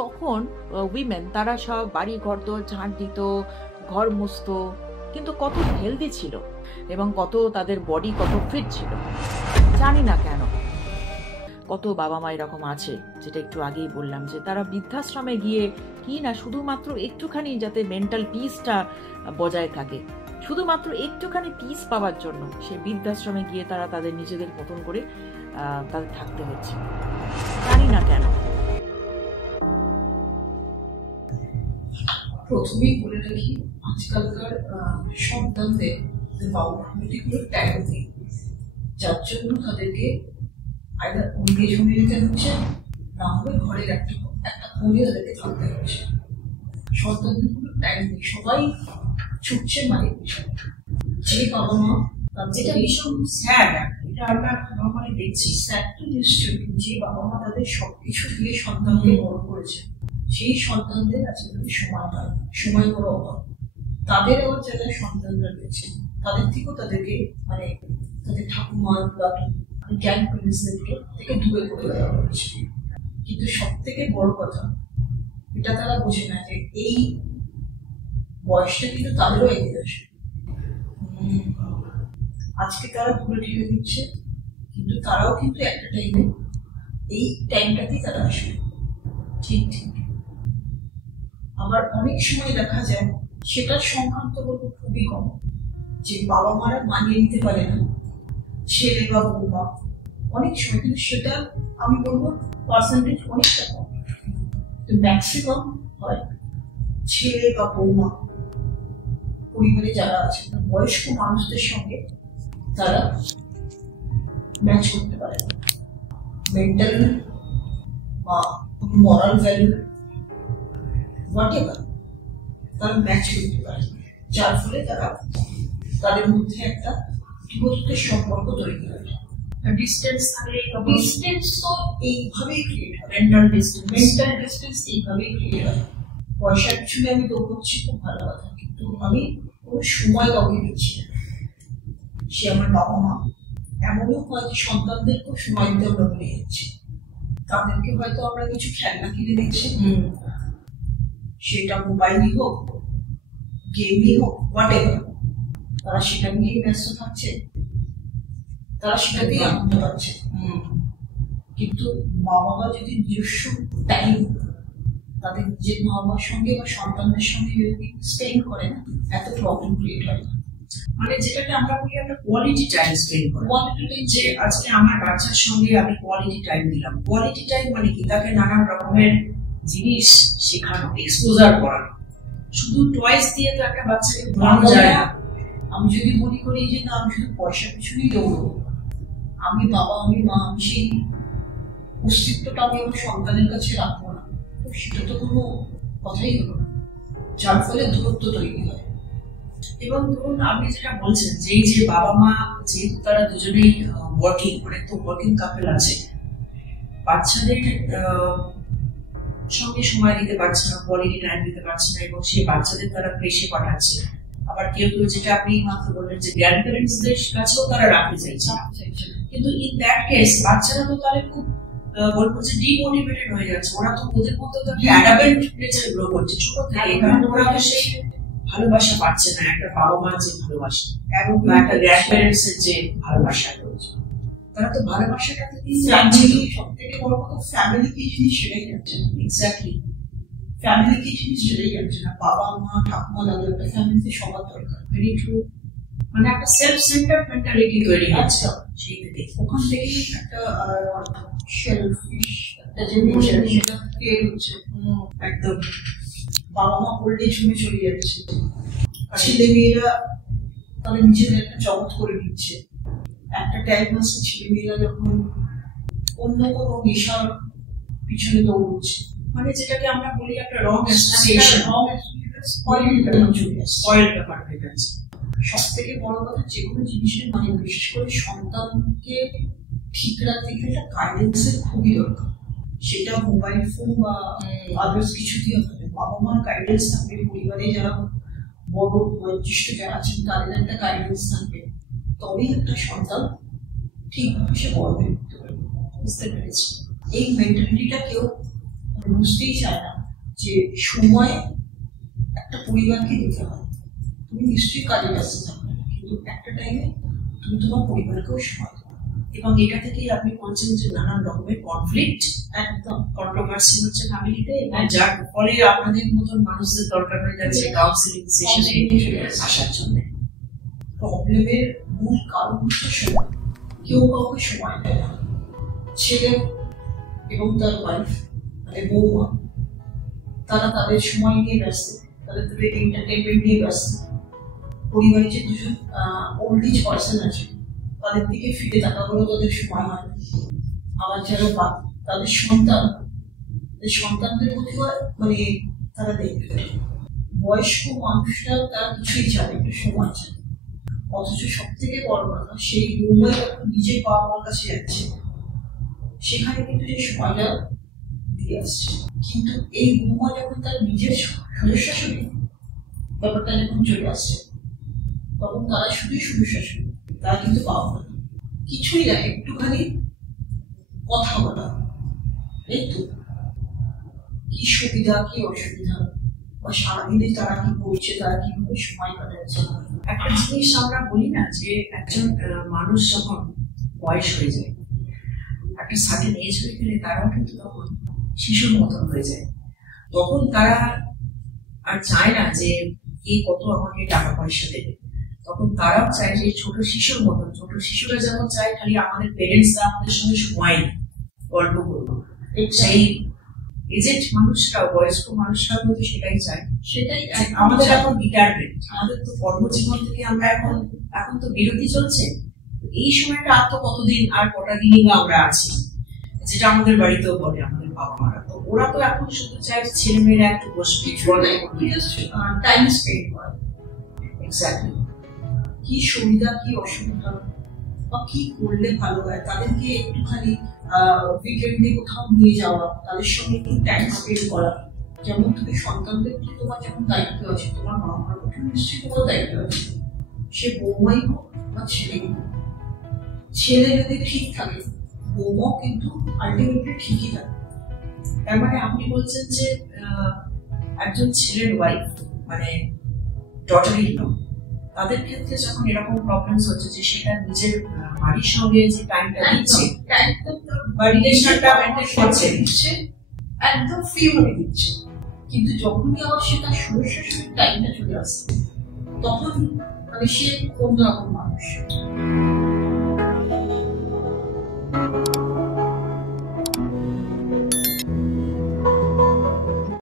তখন উইমেন তারা সব বাড়ি ঘর দোর ঝাঁট দিত, ঘর মুছত, কিন্তু কত হেলদি ছিল এবং কত তাদের বডি কত ফিট ছিল। জানি না কেন কত বাবা মা এরকম আছে, যেটা একটু আগেই বললাম, যে তারা বৃদ্ধাশ্রমে গিয়ে কি না শুধুমাত্র একটুখানি যাতে মেন্টাল পিসটা বজায় থাকে, শুধুমাত্র একটুখানি পিস পাওয়ার জন্য সেই বৃদ্ধাশ্রমে গিয়ে তারা তাদের নিজেদের মতন করে তাদের থাকতে হচ্ছে। জানি না কেন। প্রথমেই বলে রাখি, আজকালকার সন্তানদের বাউন্ডারিগুলো টাইম নেই, যার জন্য তাদেরকে আইদার অঙ্গেজ হয়ে যেতে হচ্ছে, না হলে ঘরের একটা কোণে তাদেরকে থাকতে হচ্ছে। সন্তানদের কোনো টাইম নেই, সবাই ছুটছে মায়ের পিছনে। যে বাবা মা, যেটা ভীষণ স্যাড, এটা আমরা নর্মালি দেখছি, স্যাড তো নিশ্চয়, যে বাবা মা তাদের সবকিছু দিয়ে সন্তানকে বড় করেছে, সেই সন্তানদের আজকে তাদের সময় পায়, সময় বড় অভাব। তাদের আবার যারা সন্তানরা রয়েছে তাদের থেকেও তাদেরকে মানে তাদের ঠাকুমা দাদু গ্র্যান্ড প্যারেন্টসদেরকে থেকে দূরে করে দেওয়া হয়েছে। কিন্তু সব থেকে বড় কথা এটা তারা বোঝে না যে এই বয়সটা কিন্তু তাদেরও একদিন আসে। আজকে তারা দূরে ঠেলে দিচ্ছে, কিন্তু তারাও কিন্তু একটা টাইমে এই টাইমটাতেই তারা আসবে। ঠিক ঠিক। আবার অনেক সময় দেখা যায় সেটার সংক্রান্ত বলবো খুবই কম, যে বাবা মারা মানিয়ে নিতে পারে না ছেলে বা বৌমা, অনেক সময়, কিন্তু সেটা আমি বলবো পার্সেন্টেজ অনেকটা কম। তো ম্যাক্সিমাম হয় ছেলে বা বৌমা পরিবারে যারা আছে বয়স্ক মানুষদের সঙ্গে তারা ম্যাচ করতে পারে না, মেন্টাল বা মরাল ভ্যালু হোয়াটএভার তারা ম্যাচ করতে পারে, যার ফলে তারা তাদের মধ্যে একটা দূরত্বের সম্পর্ক তৈরি হয়। ডিস্টেন্স তো এইভাবেই ক্রিয়েট হয়, মেন্টাল ডিস্টেন্স এইভাবেই ক্রিয়েট হয়। পয়সার পিছনে আমি দৌড়চ্ছি, খুব ভালো কথা, কিন্তু আমি কোনো সময় কাউকে দিচ্ছি না। সে আমার বাবা মা, এমনও হয় যে সন্তানদেরকেও সময় দিতে আমরা ভুলে যাচ্ছি। তাদেরকে হয়তো আমরা কিছু খেলনা কিনে দিচ্ছি, সেটা মোবাইলই হোক, গেমই হোক, হোয়াটএভার, তারা সেটা নিয়েই ব্যস্ত থাকছে, তারা সেটাতেই আনন্দ পাচ্ছে। কিন্তু মা বাবা যদি নিজস্ব টাইম তাদের নিজের মা বাবার সঙ্গে বা সন্তানদের সঙ্গে যদি স্পেন্ড করে না, এত প্রবলেম ক্রিয়েট হয় না। মানে যেটাকে আমরা বলি একটা কোয়ালিটি টাইম স্পেন্ড করা। কোয়ালিটি টাইম, যে আজকে আমার বাচ্চার সঙ্গে আমি কোয়ালিটি টাইম দিলাম। কোয়ালিটি টাইম মানে কি, তাকে নানান রকমের জিনিস শেখানো, এক্সপোজার করানো। শুধু টয়েস দিয়ে তো একটা বাচ্চাকে ঘোরানো যায় না। আমি যদি মনে করি যে না, আমি শুধু পয়সার পিছনেই দৌড়বো, আমি বাবা, আমি মা, আমি সেই অস্তিত্বটা আমি আমার সন্তানের কাছে রাখবো না, তো সেটা তো কোনো কথাই হলো না, যার ফলে দূরত্ব তৈরি হয়। এবং ধরুন আপনি যেটা বলছেন যে এই যে বাবা মা যেহেতু তারা দুজনেই ওয়ার্কিং, অনেক তো ওয়ার্কিং কাপল আছে, বাচ্চাদের সঙ্গে সময় দিতে পারছে না, কোয়ালিটি টাইম দিতে পারছে না, এবং সেই বাচ্চাদের তারা প্রেসে পাঠাচ্ছে। আবার কেউ কেউ, যেটা আপনি মাত্র বললেন, যে গ্র্যান্ড প্যারেন্টসদের কাছেও তারা রাখতে চাইছে। কিন্তু ইন দ্যাট কেস বাচ্চারা তো তাহলে খুব বলবো যে ডিমোটিভেটেড হয়ে যাচ্ছে। ওরা তো ওদের মধ্যে তো অ্যাডামেন্ট নেচার গ্রো করছে ছোট থেকে, কারণ ওরা তো সেই ভালোবাসা পাচ্ছে না, একটা বাবা মা যে ভালোবাসা এবং একটা গ্র্যান্ড প্যারেন্টস এর যে ভালোবাসা রয়েছে, তারা তো ভালোবাসাটা সব থেকে বড় কথা, ফ্যামিলি কি জিনিস সেটাই যাচ্ছে না। এক্স্যাক্টলি, ফ্যামিলি কি জিনিস সেটাই যাচ্ছে না। বাবা মা ঠাকুমা দাদু একটা ফ্যামিলিতে সবার দরকার। Very true. মানে একটা সেলফ সেন্টার্ড মেন্টালিটি তৈরি হচ্ছে সেই থেকে। ওখান থেকেই একটা সেলফিশ একটা যে নেচার সেটা ক্রিয়েট হচ্ছে। একদম বাবা মা ওল্ডেজ হোমে চলে যাচ্ছে, ছেলে মেয়েরা তাহলে নিজেদের একটা জগৎ করে নিচ্ছে। একটা টাইম আছে ছেলে মেয়েরা যখন অন্য কোনো নেশার পিছনে দৌড়চ্ছে, মানে যেটাকে আমরা বলি একটা রং অ্যাসোসিয়েশন, স্পয়েল ব্যাপার হয়ে গেছে। সব থেকে বড় কথা, যে কোনো জিনিসের মানে বিশেষ করে সন্তানকে ঠিক রাখতে গেলে একটা গাইডেন্সের খুবই দরকার। সেটা মোবাইল ফোন বা আদার্স কিছু দিয়ে হবে, বাবা মার গাইডেন্স থাকবে, পরিবারে যারা বড় বয়োজ্যেষ্ঠ যারা আছেন তাদের একটা গাইডেন্স থাকবে, তবেই একটা সন্তান ঠিকভাবে সে বড় হয়ে উঠতে পারবে। বুঝতে পেরেছি? এই মেন্টালিটিটা কেউ বুঝতেই চায় না যে সময় একটা পরিবারকে দিতে হয়। তুমি নিশ্চয়ই কাজে ব্যস্ত থাকবে, কিন্তু একটা টাইমে তুমি তোমার পরিবারকেও সময় দেবে। এবং এটা থেকেই আপনি বলছেন যে নানান রকমের কনফ্লিক্ট, একদম কন্ট্রোভার্সি হচ্ছে ফ্যামিলিতে, এবং যার ফলে আপনাদের মতন মানুষদের দরকার হয়ে যাচ্ছে কাউন্সিলিং সেশনে আসার জন্য। প্রবলেমের মূল কারণ হচ্ছে সময়। কেউ কাউকে সময় দেয় না। ছেলে এবং তার ওয়াইফ মানে বৌমা, তারা তাদের সময় নিয়ে ব্যস্ত, তাদের এন্টারটেনমেন্ট নিয়ে ব্যস্ত। পরিবারে যে দুজন ওল্ড এজ পার্সন আছে তাদের দিকে ফিরে তাকাবো তাদের সময় হয়। আবার যারা তাদের সন্তানদের প্রতি মানে তারা দেখবে। বয়স্ক মানুষরা তারা কিছুই চায়, একটু সময় চায়। অথচ সব থেকে বড় কথা, সেই বৌমাই যখন নিজের বাবা মার কাছে যাচ্ছে সেখানে কিন্তু সেই সময়টা দিয়ে আসছে। কিন্তু এই বৌমা যখন তার নিজের শ্বশুর শাশুড়ি ব্যাপারটা যখন চলে আসছে, তখন তারা শুধুই শ্বশুর শাশুড়ি, তারা কিন্তু পাওয়া না, কিছুই না, একটুখানি কথা বলা, এই তো কি সুবিধা কি অসুবিধা, বা সারাদিনে তারা কি করছে, তারা কিভাবে সময় কাটাচ্ছে। একটা জিনিস আমরা বলি না যে একজন মানুষ যখন বয়স হয়ে যায়, একটা সার্টেন এজ হয়ে গেলে তারাও কিন্তু তখন শিশুর মতন হয়ে যায়। তখন তারা আর চায় না যে কে কত আমাকে টাকা পয়সা দেবে, তখন তারাও চায় যে ছোট শিশুর মতন, ছোট শিশুরা যেমন চায় খালি আমাদের পেরেন্টসরা আমাদের সঙ্গে সময় গল্প করবো, সেই এজেড মানুষরা, বয়স্ক মানুষরা কিন্তু সেটাই চায়। সেটাই আমাদের এখন রিটায়ারমেন্ট, আমাদের তো কর্মজীবন থেকে আমরা এখন তো বিরতি চলছে। এই সময়টা আর তো কতদিন, আর কটা দিনই বা আমরা আছি, যেটা আমাদের বাড়িতেও বলে আমাদের বাবা মারা। তো ওরা তো এখন শুধু চায় ছেলে মেয়েরা একটু বসবে, টাইম স্পেন্ড করে। এক্স্যাক্টলি কি সুবিধা কি অসুবিধা বা কি করলে ভালো হয়, তাদেরকে একটুখানি উইকেন্ডে কোথাও নিয়ে যাওয়া, তাদের সঙ্গে একটু টাইম স্পেন্ড করা। যেমন তুমি সন্তানদের প্রতি তোমার যেমন দায়িত্ব আছে, তোমার মা বাবার প্রতি নিশ্চয়ই তোমার দায়িত্ব আছে। সে বৌমাই হোক বা ছেলেই হোক, ছেলে যদি ঠিক থাকে বৌমাও কিন্তু আলটিমেটলি ঠিকই থাকে। তার মানে আপনি বলছেন যে একজন ছেলের ওয়াইফ মানে ডটার ইন ল, তাদের ক্ষেত্রে যখন এরকম প্রবলেমস হচ্ছে যে সেটা নিজের বাড়ির সঙ্গে যে টাইমটা দিচ্ছে বা রিলেশনটা মেইনটেইন করছে, দিচ্ছে একদম ফ্রি ভাবে দিচ্ছে, কিন্তু যখনই আবার সে তার শ্বশুর শাশুড়ির টাইমটা চলে আসছে তখন মানে সে অন্যরকম মানুষ।